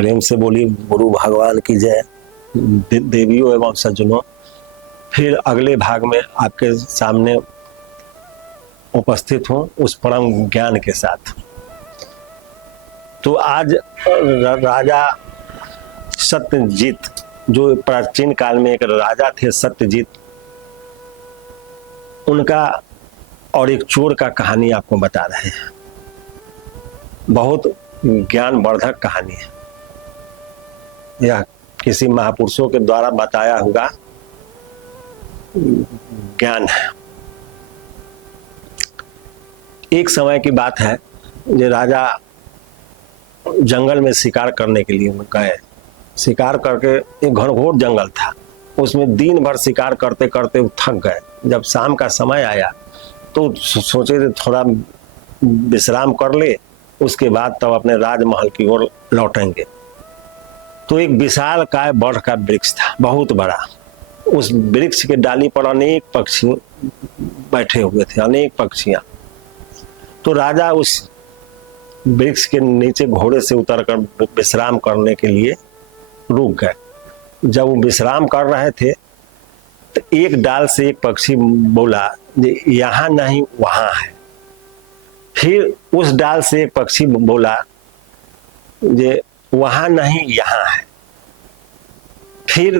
प्रेम से बोली गुरु भगवान की जय। देवियों एवं सज्जनों, फिर अगले भाग में आपके सामने उपस्थित हूँ उस परम ज्ञान के साथ। तो आज राजा सत्यजीत, जो प्राचीन काल में एक राजा थे सत्यजीत, उनका और एक चोर का कहानी आपको बता रहे हैं। बहुत ज्ञानवर्धक कहानी है, यह किसी महापुरुषों के द्वारा बताया हुआ ज्ञान है। एक समय की बात है, ये राजा जंगल में शिकार करने के लिए गए। शिकार करके, एक घनघोर जंगल था, उसमें दिन भर शिकार करते करते थक गए। जब शाम का समय आया तो सोचे थे थोड़ा विश्राम कर ले, उसके बाद तब अपने राजमहल की ओर लौटेंगे। तो एक विशाल काय बड़ का वृक्ष था, बहुत बड़ा। उस वृक्ष के डाली पर अनेक पक्षी बैठे हुए थे, अनेक पक्षियां। तो राजा उस वृक्ष के नीचे घोड़े से उतरकर विश्राम करने के लिए रुक गए। जब वो विश्राम कर रहे थे तो एक डाल से एक पक्षी बोला, यहाँ नहीं वहां है। फिर उस डाल से एक पक्षी बोला, ये वहां नहीं यहाँ है। फिर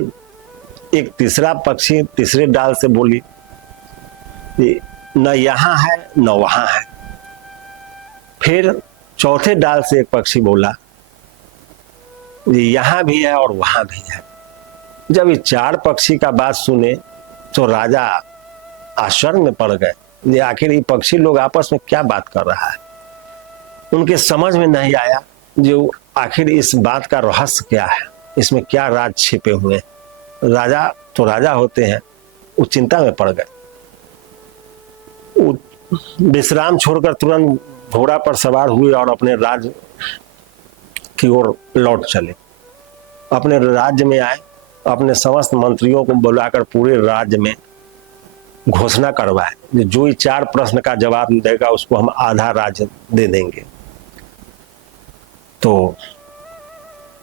एक तीसरा पक्षी तीसरे डाल से बोली, न यहाँ है न वहां है। फिर चौथे डाल से एक पक्षी बोला, यहां भी है और वहां भी है। जब ये चार पक्षी का बात सुने तो राजा आश्चर्य में पड़ गए, ये आखिर ये पक्षी लोग आपस में क्या बात कर रहा है। उनके समझ में नहीं आया जो आखिर इस बात का रहस्य क्या है, इसमें क्या राज छिपे हुए हैं। राजा तो राजा होते हैं, वो चिंता में पड़ गए। विश्राम छोड़कर तुरंत घोड़ा पर सवार हुए और अपने राज्य की ओर लौट चले। अपने राज्य में आए, अपने समस्त मंत्रियों को बुलाकर पूरे राज्य में घोषणा करवाए, जो ही चार प्रश्न का जवाब देगा उसको हम आधा राज्य दे देंगे। तो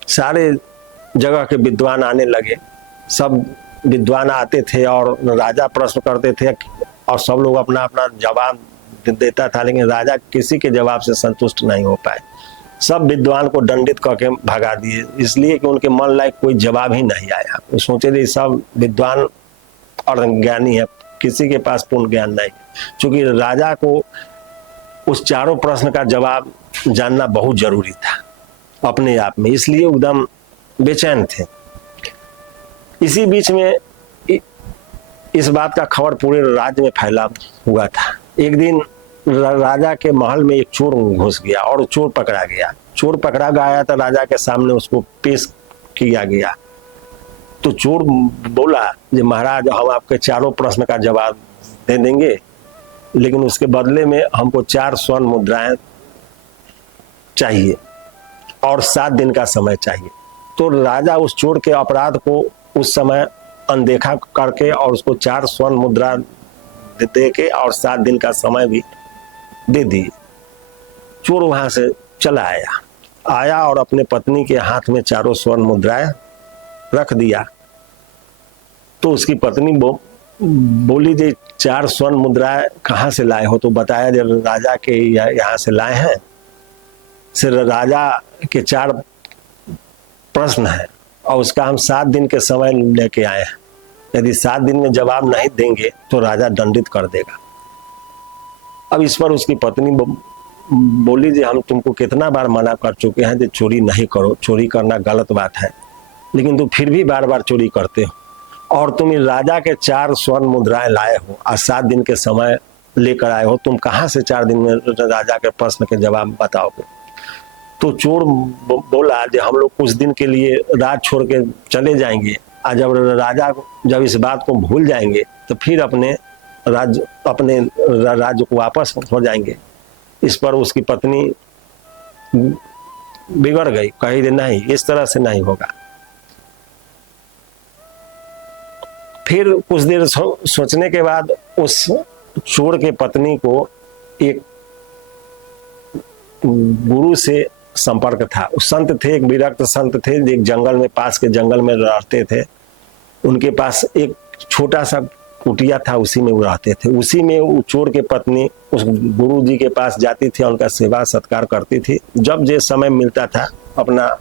सारे जगह के विद्वान आने लगे। सब विद्वान आते थे और राजा प्रश्न करते थे और सब लोग अपना अपना जवाब देता था, लेकिन राजा किसी के जवाब से संतुष्ट नहीं हो पाए। सब विद्वान को दंडित करके भगा दिए, इसलिए कि उनके मन लायक कोई जवाब ही नहीं आया। वो सोचे थे सब विद्वान और ज्ञानी है, किसी के पास पूर्ण ज्ञान नहीं। क्योंकि राजा को उस चारों प्रश्न का जवाब जानना बहुत जरूरी था अपने आप में, इसलिए एकदम बेचैन थे। इसी बीच में इस बात का खबर पूरे राज्य में फैला हुआ था। एक दिन राजा के महल में एक चोर घुस गया और चोर पकड़ा गया। चोर पकड़ा गया तो राजा के सामने उसको पेश किया गया। तो चोर बोला, कि महाराज हम आपके चारों प्रश्न का जवाब दे देंगे, लेकिन उसके बदले में हमको 4 स्वर्ण मुद्राएं चाहिए और 7 दिन का समय चाहिए। तो राजा उस चोर के अपराध को उस समय अनदेखा करके और उसको 4 स्वर्ण मुद्रा दे के और 7 दिन का समय भी दे दिए। चोर वहां से चला आया और अपने पत्नी के हाथ में 4 स्वर्ण मुद्राएं रख दिया। तो उसकी पत्नी बोली, जी 4 स्वर्ण मुद्राएं कहाँ से लाए हो? तो बताया जब राजा के यहाँ से लाए हैं। सिर्फ राजा के 4 प्रश्न हैं और उसका हम 7 दिन के समय लेके आए हैं। यदि 7 दिन में जवाब नहीं देंगे तो राजा दंडित कर देगा। अब इस पर उसकी पत्नी बोली, जी हम तुमको कितना बार मना कर चुके हैं कि चोरी नहीं करो, चोरी करना गलत बात है, लेकिन तुम फिर भी बार बार चोरी करते हो। और तुम राजा के 4 स्वर्ण मुद्राएं लाए हो और 7 दिन के समय लेकर आए हो, तुम कहाँ से 4 दिन में राजा के प्रश्न के जवाब बताओगे? तो चोर बोला, कि हम लोग कुछ दिन के लिए राज छोड़ के चले जाएंगे और जब राजा जब इस बात को भूल जाएंगे तो फिर अपने राज्य को वापस हो जाएंगे। इस पर उसकी पत्नी बिगड़ गई, कही दे नहीं, इस तरह से नहीं होगा। फिर कुछ देर सोचने के बाद उस चोर के पत्नी को एक गुरु से संपर्क था। उस संत थे, एक विरक्त संत थे, एक जंगल में, पास के जंगल में रहते थे। उनके पास एक छोटा सा कुटिया था, उसी में वो रहते थे। उसी में वो चोर के पत्नी उस गुरु जी के पास जाती थी, उनका सेवा सत्कार करती थी। जब जो समय मिलता था अपना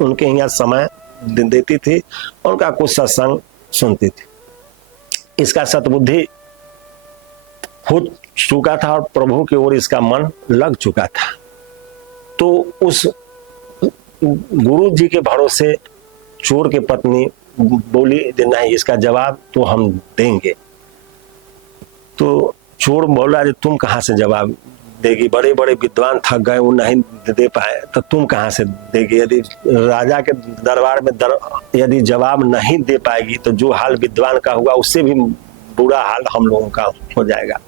उनके यहाँ समय देती थी, उनका कुछ सत्संग सुनती थी। इसका सतबुद्धि हो चुका था और प्रभु की ओर इसका मन लग चुका था। तो उस गुरु जी के भरोसे चोर के पत्नी बोली नहीं, इसका जवाब तो हम देंगे। तो चोर बोला, तुम कहाँ से जवाब देगी? बड़े बड़े विद्वान थक गए, वो नहीं दे पाए, तो तुम कहाँ से देगी? यदि राजा के दरबार में यदि जवाब नहीं दे पाएगी तो जो हाल विद्वान का हुआ उससे भी बुरा हाल हम लोगों का हो जाएगा।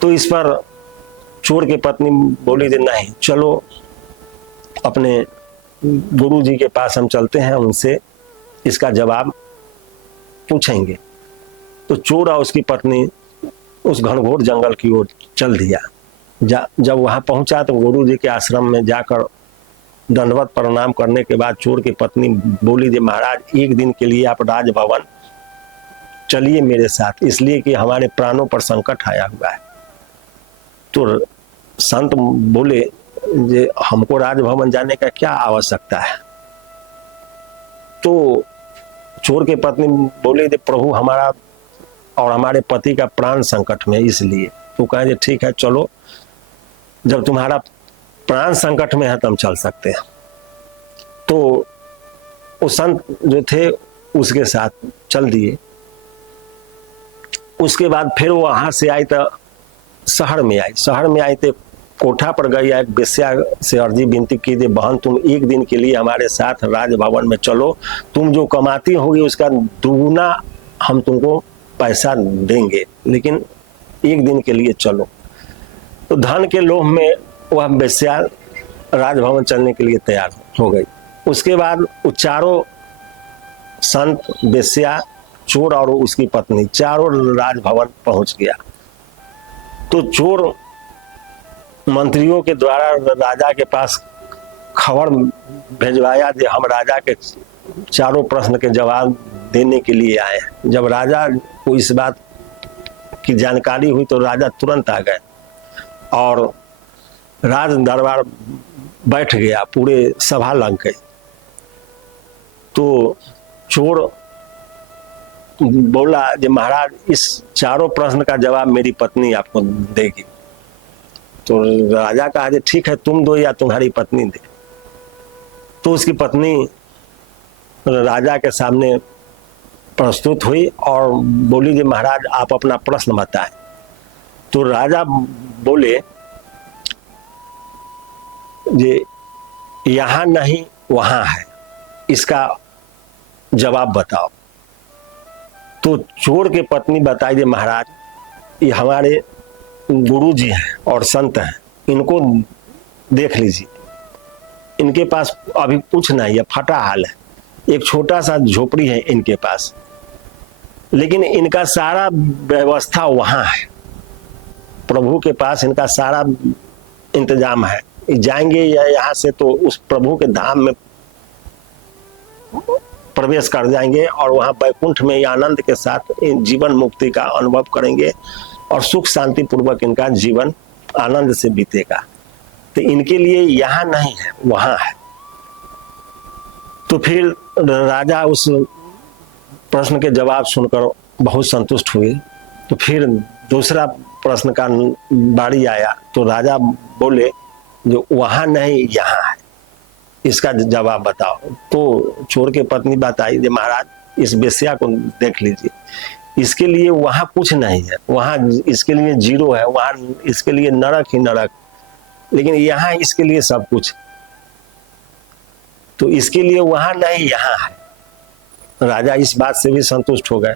तो इस पर चोर की पत्नी बोली कि नहीं, चलो अपने गुरु जी के पास हम चलते हैं, उनसे इसका जवाब पूछेंगे। तो चोर और उसकी पत्नी उस घनघोर जंगल की ओर चल दिया। जब वहां पहुंचा तो गुरु जी के आश्रम में जाकर दंडवत प्रणाम करने के बाद चोर की पत्नी बोली जी, महाराज एक दिन के लिए आप राजभवन चलिए मेरे साथ, इसलिए कि हमारे प्राणों पर संकट आया हुआ है। तो संत बोले जे हमको राजभवन जाने का क्या आवश्यकता है? तो चोर के पत्नी बोली जे प्रभु हमारा और हमारे पति का प्राण संकट में, इसलिए। तो कहे ठीक है, चलो, जब तुम्हारा प्राण संकट में है तो हम चल सकते हैं। तो वो संत जो थे उसके साथ चल दिए। उसके बाद फिर वो वहां से आई तो शहर में आई तो कोठा पर गई, एक बेश्या से अर्जी विनती की थी, बहन तुम एक दिन के लिए हमारे साथ राजभवन में चलो, तुम जो कमाती होगी उसका दुगुना हम तुमको पैसा देंगे, लेकिन एक दिन के लिए चलो। तो धन के लोभ में वह बेश्या राजभवन चलने के लिए तैयार हो गई। उसके बाद वो चारों संत, बेश्या, चोर और उसकी पत्नी चारों राजभवन पहुंच गया। तो चोर मंत्रियों के द्वारा राजा के पास खबर भेजवाया कि हम राजा के चारों प्रश्न के जवाब देने के लिए आए। जब राजा को इस बात की जानकारी हुई तो राजा तुरंत आ गए और राज दरबार बैठ गया, पूरे सभा लग गई। तो चोर बोला कि महाराज इस चारों प्रश्न का जवाब मेरी पत्नी आपको देगी। तो राजा कहा कि ठीक है, तुम दो या तुम्हारी पत्नी दे। तो उसकी पत्नी राजा के सामने प्रस्तुत हुई और बोली कि महाराज आप अपना प्रश्न बताएं। तो राजा बोले जे यहाँ नहीं वहां है, इसका जवाब बताओ। तो चोर के पत्नी बताई दे महाराज ये हमारे गुरु जी हैं और संत हैं, इनको देख लीजिए, इनके पास अभी कुछ नहीं है, फटा हाल है, एक छोटा सा झोपड़ी है इनके पास, लेकिन इनका सारा व्यवस्था वहां है, प्रभु के पास इनका सारा इंतजाम है। जाएंगे या यहाँ से तो उस प्रभु के धाम में प्रवेश कर जाएंगे और वहां बैकुंठ में आनंद के साथ जीवन मुक्ति का अनुभव करेंगे और सुख शांति पूर्वक इनका जीवन आनंद से बीतेगा। तो इनके लिए यहाँ नहीं है, वहां है। तो फिर राजा उस प्रश्न के जवाब सुनकर बहुत संतुष्ट हुए। तो फिर दूसरा प्रश्न का बारी आया तो राजा बोले जो वहां नहीं यहाँ है, इसका जवाब बताओ। तो चोर के पत्नी बताई कि महाराज इस बेश्या को देख लीजिए, इसके लिए वहां कुछ नहीं है, वहां इसके लिए जीरो है, वहां इसके लिए नरक ही नरक, लेकिन यहाँ इसके लिए सब कुछ। तो इसके लिए वहां नहीं यहाँ है। राजा इस बात से भी संतुष्ट हो गए।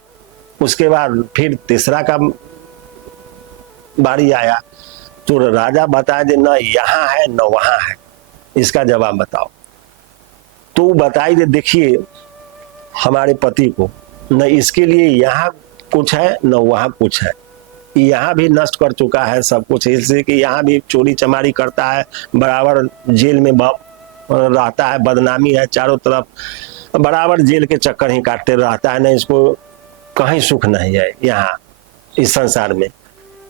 उसके बाद फिर तीसरा का बारी आया तो राजा बताया कि न यहाँ है न वहां है, इसका जवाब बताओ। तो बताई दे देखिए हमारे पति को, न इसके लिए यहाँ कुछ है न वहां कुछ है, यहाँ भी नष्ट कर चुका है सब कुछ, इसलिए कि यहाँ भी चोरी चमारी करता है, बराबर जेल में रहता है, बदनामी है चारों तरफ, बराबर जेल के चक्कर ही काटते रहता है, ना इसको कहीं सुख नहीं है यहाँ इस संसार में।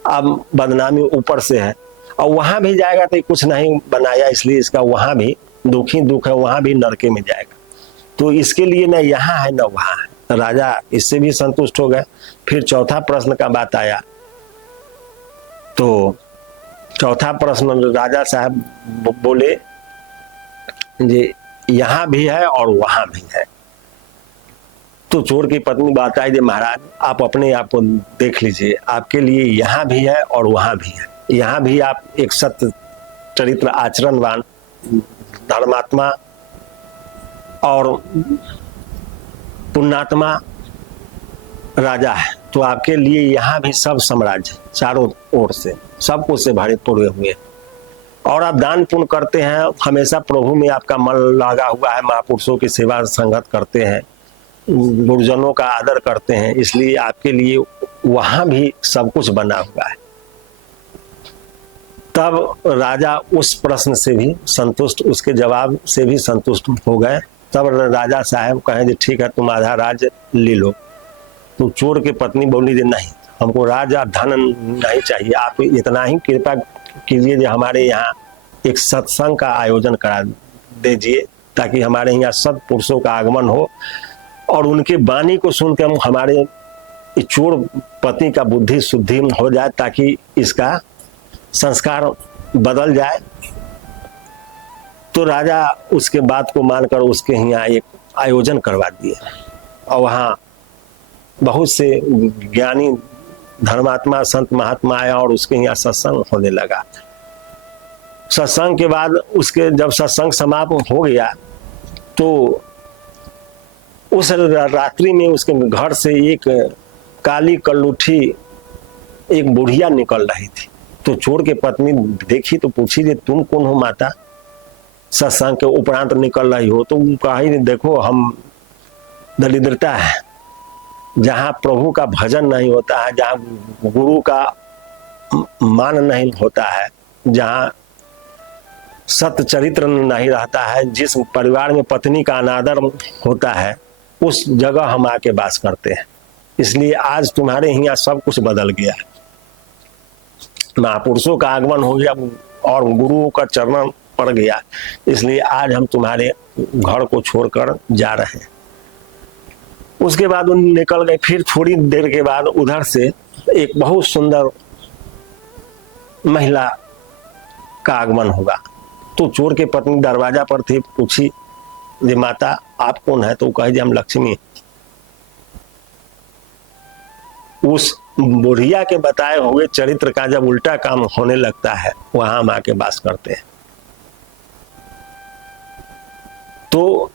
अब बदनामी ऊपर से है, और वहां भी जाएगा तो कुछ नहीं बनाया, इसलिए इसका वहां भी दुख ही दुख है, वहां भी नरके में जाएगा। तो इसके लिए न यहाँ है न वहां है। राजा इससे भी संतुष्ट हो गए। फिर चौथा प्रश्न का बात आया, तो चौथा प्रश्न राजा साहब बोले जी यहाँ भी है और वहां भी है। तो चोर की पत्नी बात आई, जी महाराज आप अपने आप को देख लीजिए, आपके लिए यहाँ भी है और वहां भी है। यहाँ भी आप एक सत्य चरित्र आचरणवान धर्मात्मा और पुण्यात्मा राजा है, तो आपके लिए यहाँ भी सब साम्राज्य चारों ओर से सब कुछ से भरे पूरे हुए, और आप दान पुण्य करते हैं, हमेशा प्रभु में आपका मन लगा हुआ है, महापुरुषों की सेवा संगत करते हैं, गुरुजनों का आदर करते हैं, इसलिए आपके लिए वहां भी सब कुछ बना हुआ है। तब राजा उस प्रश्न से भी संतुष्ट, उसके जवाब से भी संतुष्ट हो गए। तब राजा साहब कहें जी ठीक है तुम आधा राज्य ले लो। तो चोर की पत्नी बोली जी नहीं, हमको राजा धन नहीं चाहिए, आप इतना ही कृपा कीजिए जो हमारे यहाँ एक सत्संग का आयोजन करा दीजिए, ताकि हमारे यहाँ सत्पुरुषों का आगमन हो और उनके वाणी को सुनकर हमारे चोर पति का बुद्धि शुद्धि हो जाए, ताकि इसका संस्कार बदल जाए। तो राजा उसके बात को मानकर उसके यहाँ एक आयोजन करवा दिए, और वहाँ बहुत से ज्ञानी धर्मात्मा संत महात्मा आया और उसके यहाँ सत्संग होने लगा। सत्संग के बाद उसके जब सत्संग समाप्त हो गया, तो उस रात्रि में उसके घर से एक काली कल्लूठी एक बुढ़िया निकल रही थी। तो चोर के पत्नी देखी तो पूछी जे तुम कौन हो माता, सत्संग के उपरांत निकल रही हो? तो कही देखो हम दरिद्रता है, जहाँ प्रभु का भजन नहीं होता है, जहाँ गुरु का मान नहीं होता है, जहाँ सत्य चरित्र नहीं रहता है, जिस परिवार में पत्नी का अनादर होता है, उस जगह हम आके वास करते हैं। इसलिए आज तुम्हारे यहाँ सब कुछ बदल गया, महापुरुषों का आगमन हो गया और गुरुओं का चरण पड़ गया, इसलिए आज हम तुम्हारे घर को छोड़कर जा रहे हैं। उसके बाद उन निकल गए। फिर थोड़ी देर के बाद उधर से एक बहुत सुंदर महिला का आगमन होगा। तो चोर के पत्नी दरवाजा पर थी, पूछी जे माता आप कौन है? तो कहे हम लक्ष्मी। उस बुढ़िया के बताए हुए चरित्र का जब उल्टा काम होने लगता है, वहां हम आके वास करते हैं। तो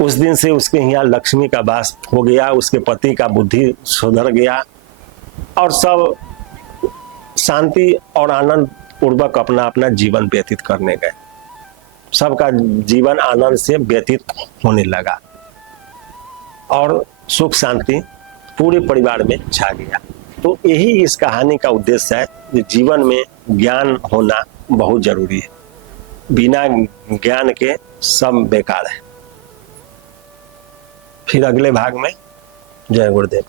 उस दिन से उसके यहाँ लक्ष्मी का वास हो गया, उसके पति का बुद्धि सुधर गया और सब शांति और आनंद पूर्वक अपना अपना जीवन व्यतीत करने गए। सबका जीवन आनंद से व्यतीत होने लगा और सुख शांति पूरे परिवार में छा गया। तो यही इस कहानी का उद्देश्य है कि जीवन में ज्ञान होना बहुत जरूरी है, बिना ज्ञान के सब बेकार है। फिर अगले भाग में जय गुरुदेव।